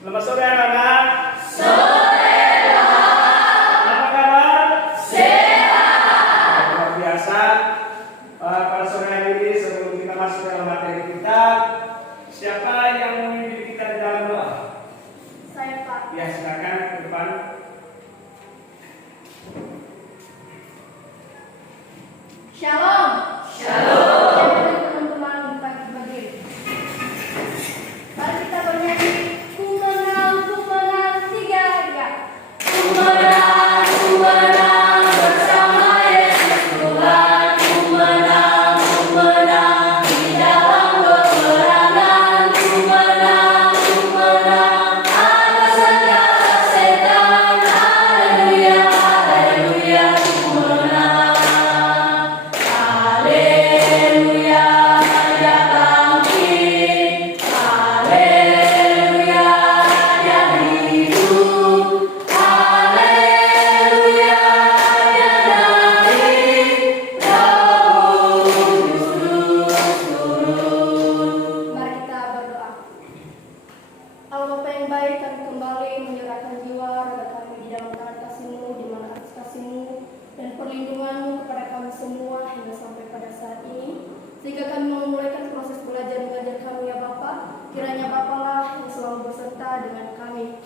Selamat sore anak-anak. Sore, Pak. Apa kabar? Sehat. Luar biasa. Pada sore hari ini sebelum kita masuk dalam materi kita, siapa yang memimpin kita di dalam doa? Saya, Pak. Ya, silakan ke depan. Shalom. Shalom. Teman-teman bagi-bagi. Mari kita bernyanyi ku menang 3 ya. Ku menang bersama Yesus Tuhan. Ku menang di dalam peperangan. Ku menang atas segala setan. Haleluya, haleluya, ku menang. Haleluya, dia bangkit. Haleluya, dia hidup. Haleluya, dia naik. Roh Kudus turun. Mari kita berdoa. Allah Bapa yang baik, kami kembali menyerahkan jiwa raga kami di dalam tangan kasih-Mu, di mana atas kasih-Mu dan perlindungan-Mu kepada kami semua hingga sampai pada saat ini, sehingga kami memulaikan proses belajar mengajar kami ya Bapa. Kiranya Bapa lah yang selalu beserta dengan kami.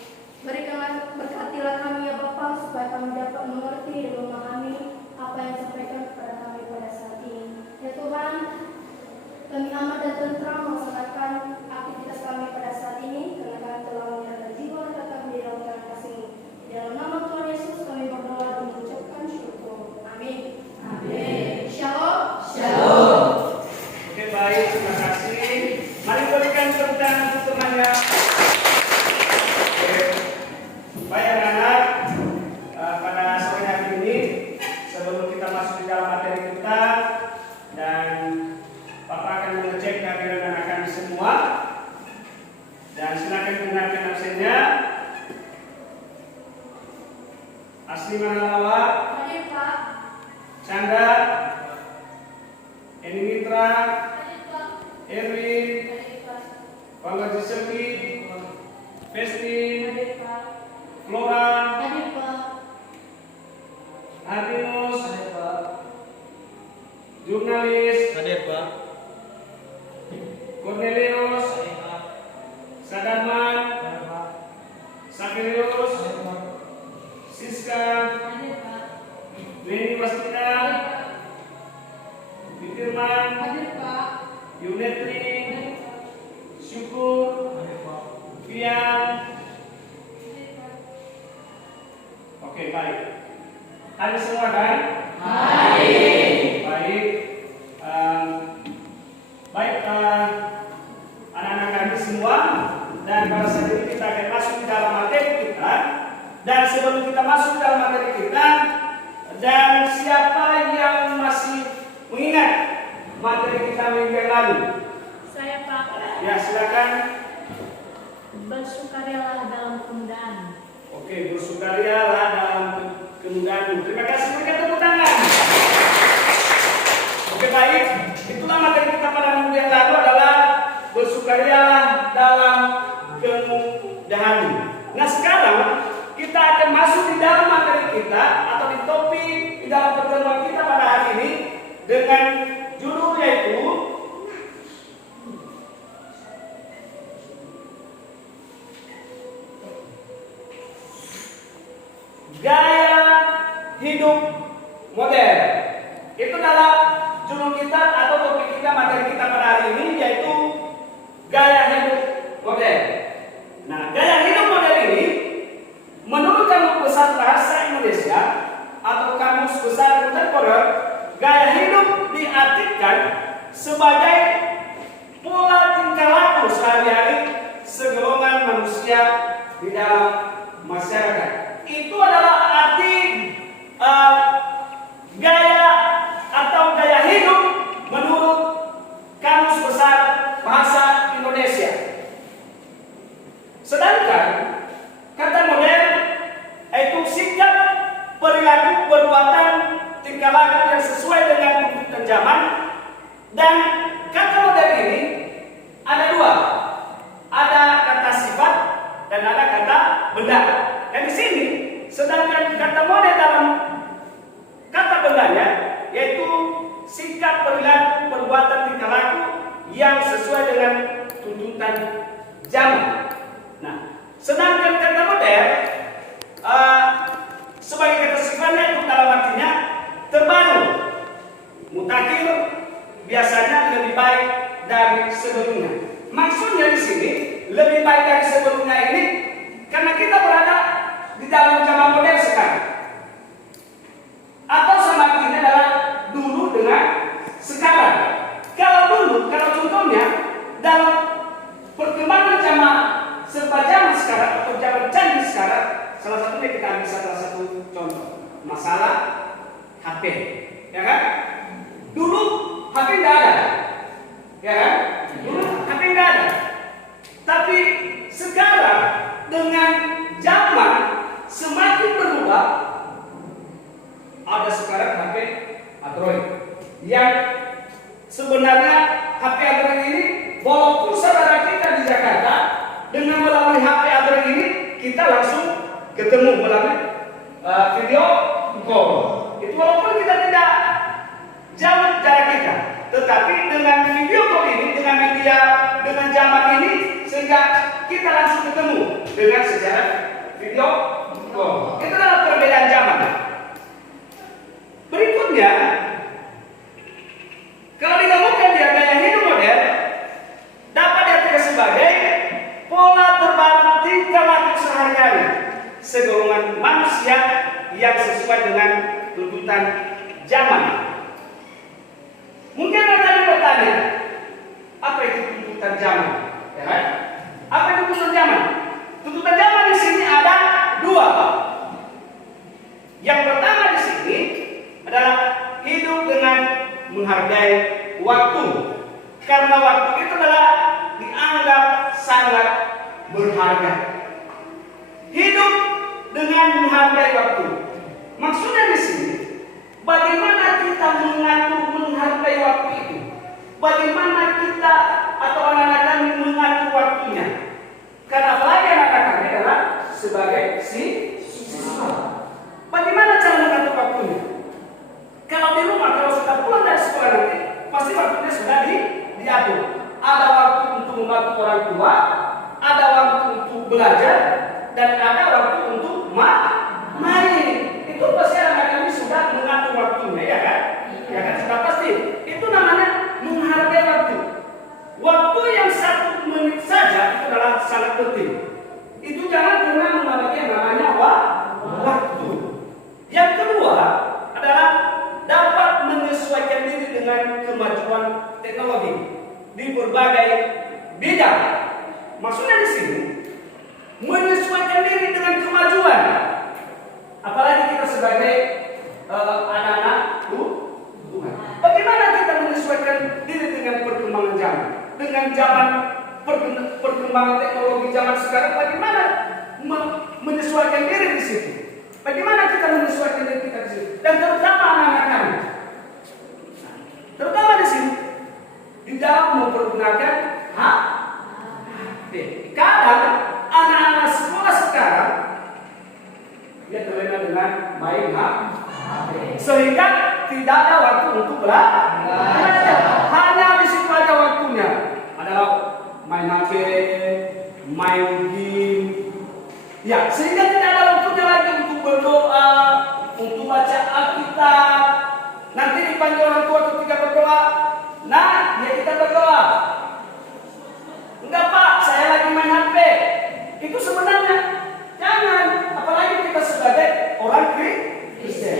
Berikanlah, berkatilah kami ya Bapa, supaya kami dapat mengerti dan memahami apa yang disampaikan kepada kami pada saat ini. Ya Tuhan, kami amat dan tentram melaksanakan aktivitas kami pada saat ini, karena kami telah menyerahkan jiwa dan kami di dalam tangan kasih-Mu. Di dalam nama Tuhan Yesus kami berdoa dan mengucapkan syukur. Amin. Amin. Shalom. Shalom. Oke, baik, terima kasih. Mari berikan tepuk tangan untuk temannya. Oke. Baik anak-anak, pada sore hari ini sebelum kita masuk di dalam materi kita dan Bapak akan mengecek kehadiran anak kami semua, dan silakan gunakan absennya. Asli Manalawa, Hadir Pak. Chandra, Eni Mitra, Hadir Pak. Erwin, Hadir Pak. Bangga Jiselki, Festi, Hadir Pak. Flora, Hadir Pak. Artinus, jurnalis, Hadir Pak. Cornelius, Sadarman, Sakirius, Siska, Hadir Pak. Neni Wastina, Bitirman, Hadir Pak. Yunetri, Hadir Pak. Syukur, Fian. Oke, baik. Ada semua kan? Baik. Baik, anak-anak kami semua, dan pada saat ini kita akan masuk di dalam materi kita. Dan sebelum kita masuk dalam materi kita, dan siapa yang masih mengingat materi kita minggu yang lalu? Saya Pak, Ya, silakan. bersukarialah dalam penundaan. Oke, bersukarialah dalam kemudahan. Terima kasih, berikan tepuk tangan. Oke, baik. Itulah materi kita pada minggu yang lalu adalah bersukarialah dalam kemudahan. Nah, sekarang kita akan masuk di dalam materi kita atau di topik di dalam pertemuan kita pada hari ini dengan judul yaitu gaya hidup modern. Itu adalah judul kita atau topik kita, materi kita pada hari ini, yaitu gaya hidup modern. Nah, gaya hidup modern ini menurut Kamus Besar Bahasa Indonesia atau Kamus Besar Kontemporer, gaya hidup diartikan sebagai pola tingkah laku sehari-hari segolongan manusia di dalam masyarakat. Itu adalah arti gaya atau gaya hidup menurut Kamus Besar Bahasa Indonesia. Sedangkan kata modern itu sikap, perilaku, perbuatan, tingkah laku yang sesuai dengan tuntutan zaman. Dan kata modern ini ada dua, ada kata sifat dan zaman. Nah, sedangkan kata modern sebagai kata sifatnya itu dalam artinya terbaru, mutakhir, biasanya lebih baik dari sebelumnya. Maksudnya di sini lebih baik dari sebelumnya ini karena kita berada di dalam zaman modern sekarang. Atau sama artinya adalah dulu dengan sekarang. Kalau contohnya dalam perkembangan zaman serba zaman sekarang atau zaman canggih sekarang, salah satunya kita ambil salah satu contoh masalah HP, ya kan? Dulu HP nggak ada, ya kan? Dulu HP nggak ada, tapi sekarang dengan zaman semakin berubah, ada sekarang HP Android yang sebenarnya HP Android ini walaupun saudara kita di Jakarta dengan melalui HP Android ini kita langsung ketemu melalui video call. Itu walaupun kita tidak jauh jarak kita, tetapi dengan video call ini, dengan media, dengan zaman ini sehingga kita langsung ketemu dengan secara video call. Itu adalah perbedaan zaman. Berikutnya, kalau digabungkan dia gaya hidup modern dapat diartikan sebagai pola terbaru tingkah laku sehari-hari segolongan manusia yang sesuai dengan tuntutan zaman. Mungkin ada yang bertanya, apa itu tuntutan zaman? Ya kan? Apa itu tuntutan zaman? Tuntutan zaman di sini ada dua. Yang pertama di sini adalah hidup dengan menghargai waktu, karena waktu itu adalah dianggap sangat berharga. Hidup dengan menghargai waktu. Maksudnya di sini, bagaimana kita mengatur menghargai waktu itu? Bagaimana kita atau anak-anak kami mengatur waktunya? Karena apalagi anak-anak kami adalah sebagai siswa. Bagaimana cara mengatur waktunya? Kalau di rumah, kalau sudah pulang dari sekolah nanti, pasti waktunya sudah diatur. Ada waktu untuk membantu orang tua, ada waktu untuk belajar, dan ada waktu untuk main. Itu pasti anak kami sudah mengatur waktunya, ya kan? Ya kan, sudah pasti. Itu namanya menghargai waktu. Waktu yang 1 menit saja itu adalah sangat penting. Itu jangan pernah memiliki yang namanya waktu. Yang kedua adalah dapat menyesuaikan diri dengan kemajuan teknologi di berbagai bidang. Maksudnya di sini menyesuaikan diri dengan kemajuan. Apalagi kita sebagai anak-anak Tuhan. Bagaimana kita menyesuaikan diri dengan perkembangan zaman? Dengan zaman perkembangan teknologi zaman sekarang, bagaimana menyesuaikan diri di situ? Bagaimana kita menyesuaikan diri kita di situ? Dan terutama anak-anak kami. Terutama di sini di dalam mempergunakan HP. Kadang anak-anak sekolah sekarang dia terlena dengan main HP, sehingga tidak ada waktu untuk belajar. Hanya di situ aja waktunya adalah main HP, main game. Ya, sehingga tidak ada waktunya lagi untuk berdoa, untuk baca Alkitab. Nanti dipanggil orang tua ketika berdoa, nah, ya kita berdoa. Enggak Pak, saya lagi main HP. Itu sebenarnya jangan, apalagi kita sebagai orang Kristen.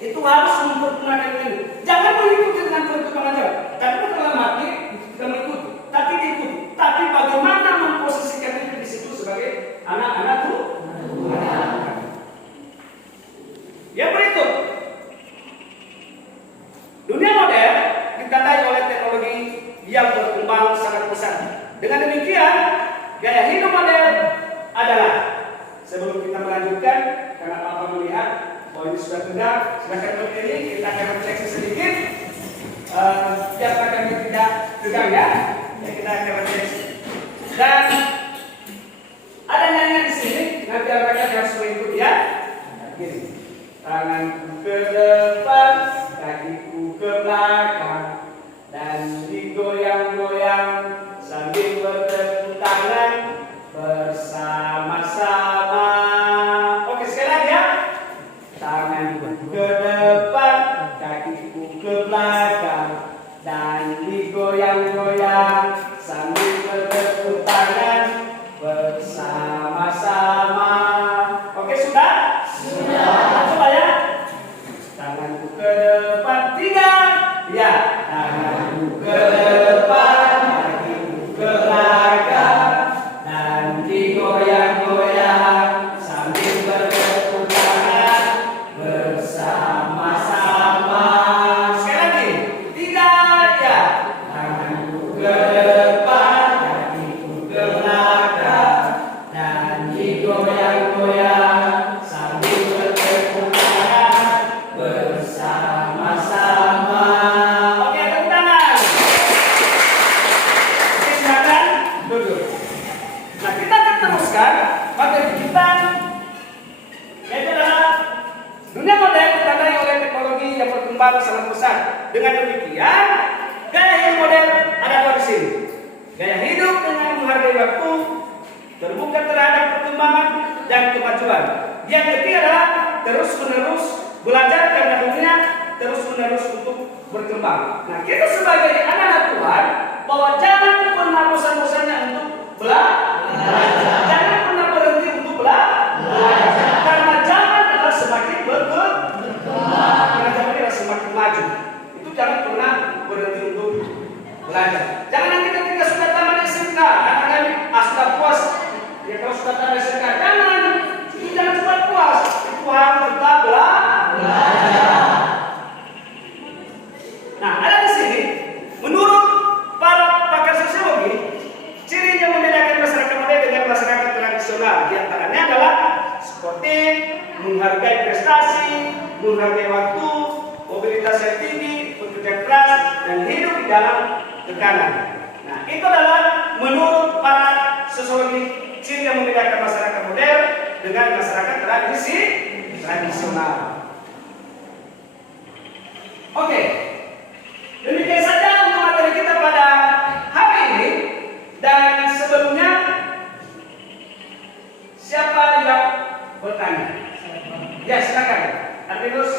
Itu harus mempergunakan ini. Jangan mengikuti dengan perkembangan zaman. Tapi bukan mati, tidak mengikuti, tapi diikuti. Tapi bagaimana memposisikan diri di situ sebagai anak-anak Tuhan. Yang berikut, dunia modern ditandai oleh teknologi yang berkembang sangat pesat. Dengan demikian, gaya hidup modern adalah, sebelum kita melanjutkan, karena Bapak melihat bahwa ini sudah tegak, silakan berdiri, kita akan refleksi sedikit. Biar kami tidak tegang ya, kita akan refleksi. Dan ada nyanyian di sini, nanti anak-anak harus mengikuti ya. Gini, tanganku ke depan, kakiku ke belakang, dan digoyang-goyang sambil bertepuk tangan. digoyang-goyang sambil bertepuk tangan bersama-sama. Sekali lagi, 3 ya. Tanganku ke depan, kakiku ke belakang, dan digoyang-goyang sambil bertepuk tangan bersama-sama. Oke, tepuk tangan. Oke, silakan duduk. Nah, kita akan teruskan materi kita, yaitu adalah dunia modern ditandai oleh teknologi yang berkembang sangat pesat. Dengan demikian, gaya hidup modern ada 2 di sini. Gaya hidup dengan menghargai waktu, terbuka terhadap perkembangan dan kemajuan. Yang ketiga adalah terus-menerus belajar karena dunia terus-menerus untuk berkembang. Nah, kita sebagai anak-anak Tuhan, bahwa jangan pernah bosan-bosannya untuk belajar. Jangan pernah berhenti untuk belajar. Karena zaman adalah semakin berkembang. Karena zaman adalah semakin maju. Itu jangan pernah berhenti untuk belajar. Jangan nanti ketika sudah tamat SMK, anak-anak sudah puas. Ya kalau sudah tamat SMK, jangan cepat puas. Itu harus tetap belajar. Nah, ada di sini, menurut para pakar sosiologi, ciri yang membedakan masyarakat modern dengan masyarakat tradisional diantaranya adalah seperti menghargai prestasi, menghargai waktu, mobilitas yang tinggi, bekerja keras, dan hidup di dalam tekanan. Nah, itu adalah menurut para sosiologi ciri yang membedakan masyarakat modern dengan masyarakat tradisional. Oke, demikian saja untuk materi kita pada hari ini. Dan sebelumnya, siapa yang bertanya? Ya, silakan. Artinus.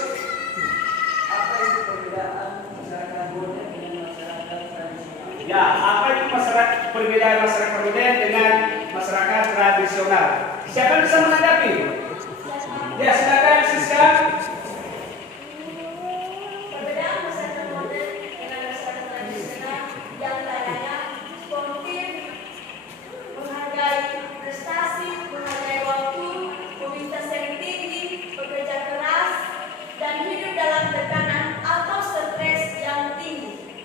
Apa itu perbedaan masyarakat modern dengan masyarakat tradisional? Ya, apa itu perbedaan masyarakat modern dengan masyarakat tradisional? Siapa yang bisa menanggapi? Ya, silakan Siska. Perbedaan masyarakat modern dengan masyarakat tradisional yang kayaknya sportif, menghargai prestasi, menghargai waktu, mobilitas yang tinggi, bekerja keras, dan hidup dalam tekanan atau stres yang tinggi.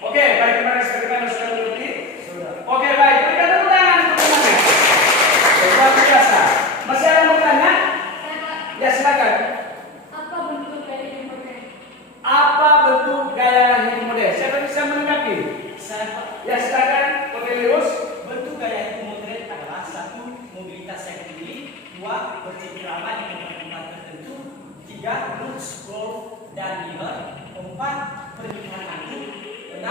Oke, baik, terima kasih. Bagaimana sudah mengerti? Oke, baik. Berikan tepuk tangan untuk temannya. Luar biasa. Masih ada yang mau tanya? Ya, silakan. Apa bentuk gaya hidup modern? Apa bentuk gaya hidup modern? Siapa bisa menanggapi? Saya Pak, Ya, silakan. Cornelius. bentuk gaya hidup modern adalah 1. Mobilitas yang tinggi, 2. Bercengkrama di tempat-tempat tertentu, 3. Looks, golf, dan dinner, 4. Pernikahan aktif, 6.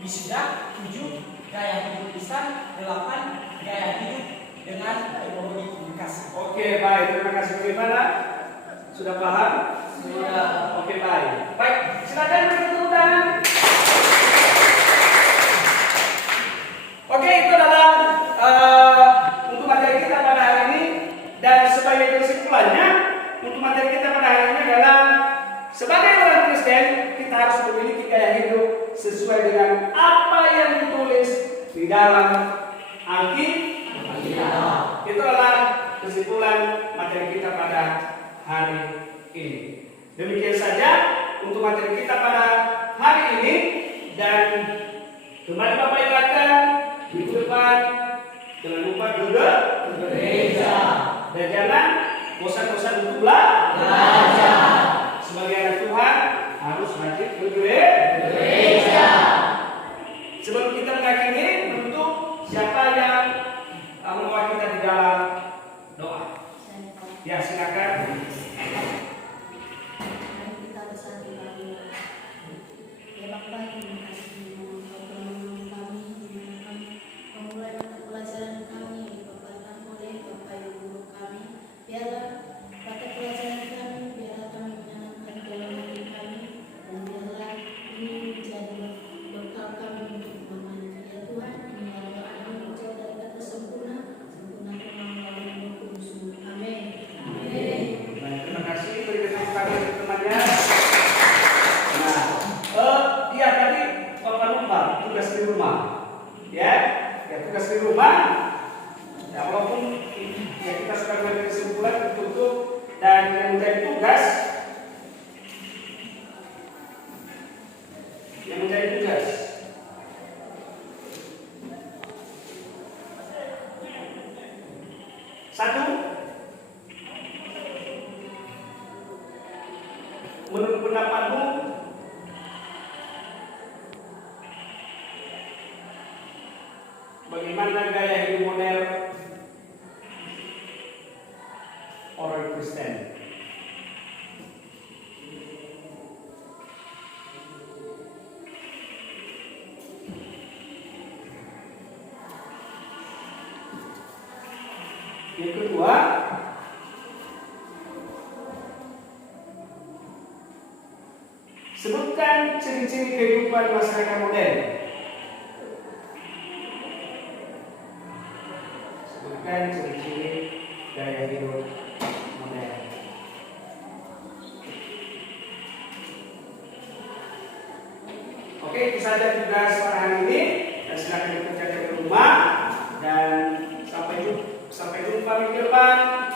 Wisuda, 7. Gaya hidup Islam, 8. Gaya hidup dengan teknologi komunikasi. Oke, baik. Terima kasih. Bagaimana? Sudah paham? Sudah. Oke, baik. Baik, silakan beri tepuk tangan. Oke, itu adalah untuk materi kita pada hari ini. Dan sebagai kesimpulannya, untuk materi kita pada hari ini adalah sebagai orang Kristen, kita harus memiliki gaya hidup sesuai dengan apa yang ditulis di dalam Alkitab. Itu adalah kesimpulan materi kita pada hari ini. Demikian saja untuk materi kita pada hari ini. Dan kembali Bapak ingatkan, minggu depan jangan lupa duduk gereja. Dan jangan bosan-bosan untuk belajar. Sebagai anak Tuhan harus rajin ke gereja. Sebelum kita mengakhiri, untuk siapa yang membawa kita di dalam doa? Ya, silakan. Mari kita bersatu lagi. Ya Bapa, terima kasih Engkau telah menolong kami, di mana kami memulai mata pelajaran kami yang dipaparkan oleh Bapak Ibu guru kami. Biarlah mata pelajaran kami, biarlah kami menyenangkan dalam hati kami, dan biarlah ini menjadi bekal kami untuk memahami. Ya Tuhan, ini adalah doa kami jauh dari kata sempurna, sempurnakanlah melalui Roh Kudus-Mu. Amin. Satu, menurut pendapatmu bagaimana gaya hidup modern orang Kristen? Yang kedua, sebutkan ciri-ciri kehidupan masyarakat modern. Sebutkan ciri-ciri gaya hidup modern. Oke, itu saja tugas pada hari ini. Dan silakan dikerjakan di rumah. Dan sampai jumpa minggu depan.